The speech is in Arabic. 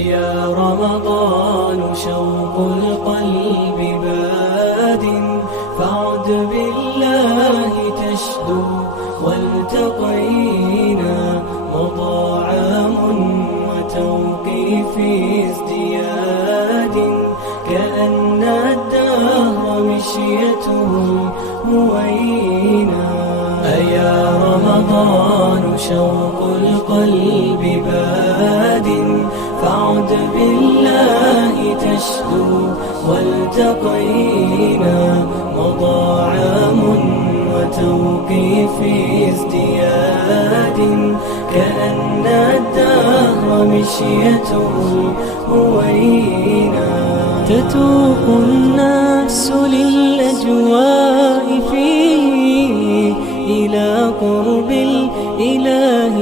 أيا رمضان شوق القلب باد، فعد بالله تشدو والتقينا. مضى عام وتوقيف ازدياد، كأن الدهر مشيته هوينا. أيا رمضان شوق القلب باد، فعد بالله تشدو والتقينا. مضى عام وتوقيف ازدياد، كأن الدهر مشيته هوينا. تتوق النفس للأجواء فيه، إلى قرب الإله